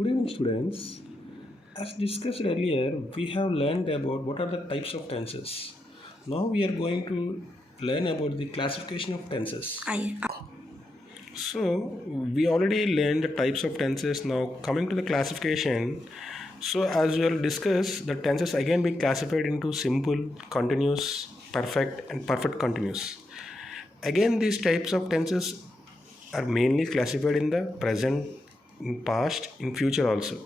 Good evening, students. As discussed earlier, we have learned about what are the types of tenses. Now we are going to learn about the classification of tenses. So we already learned the types of tenses. Now coming to the classification. So as we will discuss, the tenses again be classified into simple, continuous, perfect, and perfect continuous. Again, these types of tenses are mainly classified in the present, in past, in future also.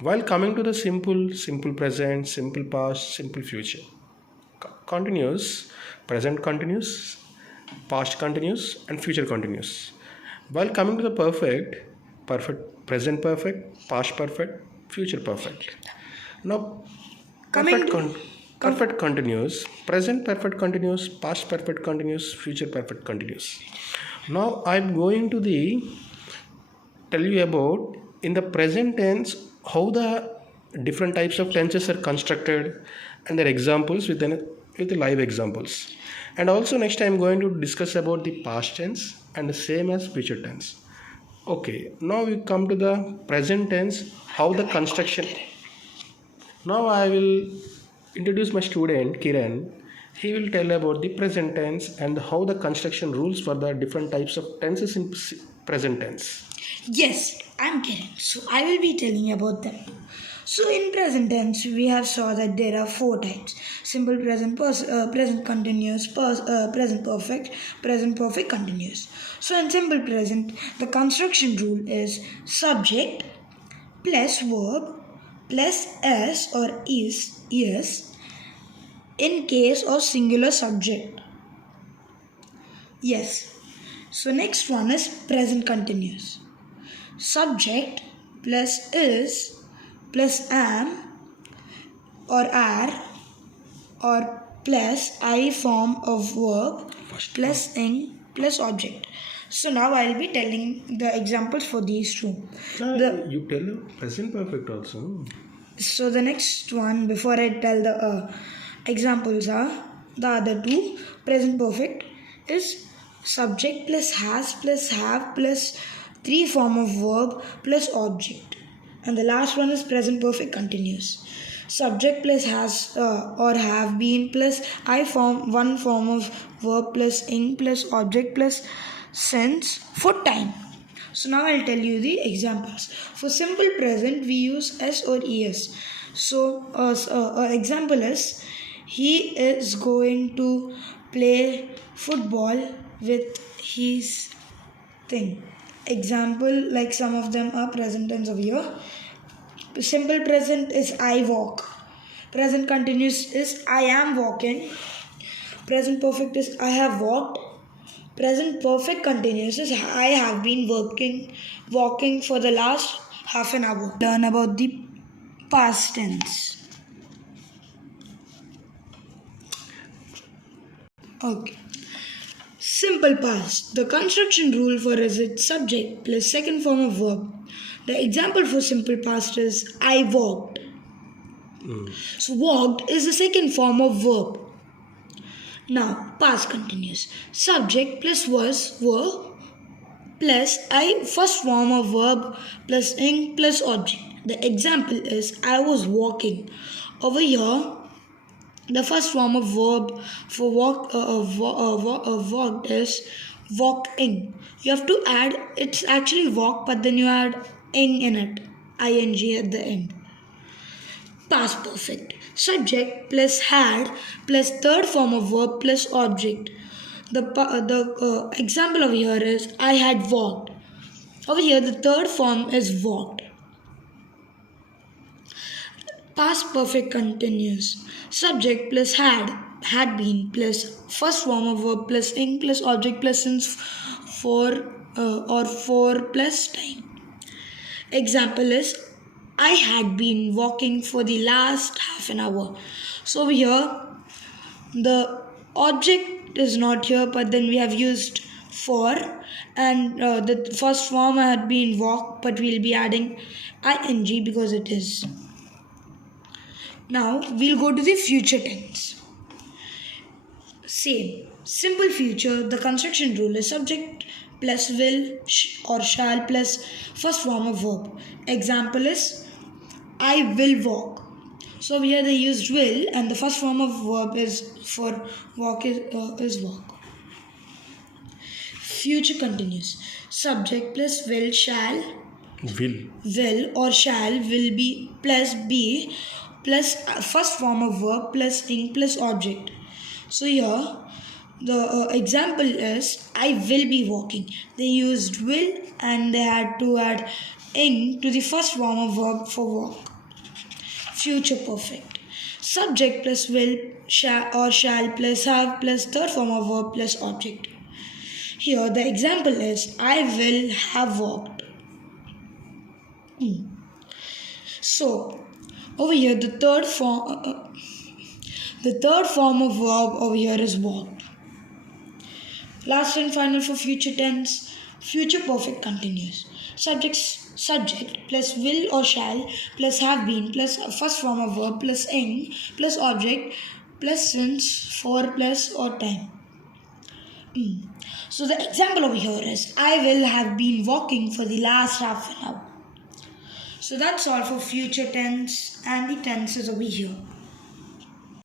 While coming to the simple, simple present, simple past, simple future. Continuous, present continuous, past continuous, and future continuous. While coming to the perfect, perfect, present perfect, past perfect, future perfect. Now, perfect continuous, present perfect continuous, past perfect continuous, future perfect continuous. Now I'm going to the tell you about in the present tense how the different types of tenses are constructed and their examples with the live examples. And also next I'm going to discuss about the past tense and the same as future tense. Okay, now we come to the present tense, how the construction. Now I will introduce my student Kiran. He will tell about the present tense and how the construction rules for the different types of tenses in present tense. Yes, I'm Kiran. So I will be telling about them. So in present tense, we have saw that there are four types: simple present, present continuous, present perfect continuous. So in simple present, the construction rule is subject plus verb plus s or is in case of singular subject. Yes. So next one is present continuous. Subject plus is plus am or are or plus I form of verb plus ing plus object. So now I'll be telling the examples for these two. You tell present perfect also. So the next one, before I tell the examples, are the other two. Present perfect is subject plus has plus have plus three form of verb plus object, and the last one is present perfect continuous. Subject plus has or have been plus I form one form of verb plus ing plus object plus since for time. So now I'll tell you the examples. For simple present, we use s or es. So example is he is going to play football with his thing. Example, like some of them are present tense of here. Simple present is I walk. Present continuous is I am walking. Present perfect is I have walked. Present perfect continuous is I have been walking for the last half an hour. Learn about the past tense. Okay. Simple past. The construction rule for is its subject plus second form of verb. The example for simple past is I walked. So walked is the second form of verb. Now past continuous. Subject plus was were plus I first form of verb plus ing plus object. The example is I was walking. Over here, the first form of verb for walked is walking. You have to add, it's actually walk, but then you add ing in it, ing at the end. Past perfect. Subject plus had plus third form of verb plus object. The example over here is I had walked. Over here, the third form is walked. Past perfect continuous. Subject plus had been plus first form of verb plus ing plus object plus since for plus time. Example is I had been walking for the last half an hour. So over here, the object is not here, but then we have used for, and the first form had been walk, but we'll be adding ing because it is. Now we'll go to the future tense. Same. Simple future, the construction rule is subject plus will or shall plus first form of verb. Example is I will walk. So here they used will and the first form of verb is for walk is walk. Future continuous. Subject plus will shall or shall will be plus first form of verb plus ing plus object. So here the example is I will be walking. They used will and they had to add ing to the first form of verb for walk. Future perfect. Subject plus will shall plus have plus third form of verb plus object. Here the example is I will have walked. So over here the third form of verb over here is walked. Last and final for future tense, future perfect continuous. Subject plus will or shall plus have been plus first form of verb plus ing plus object plus since for plus or time. So the example over here is I will have been walking for the last half an hour. So that's all for future tense and the tenses over here.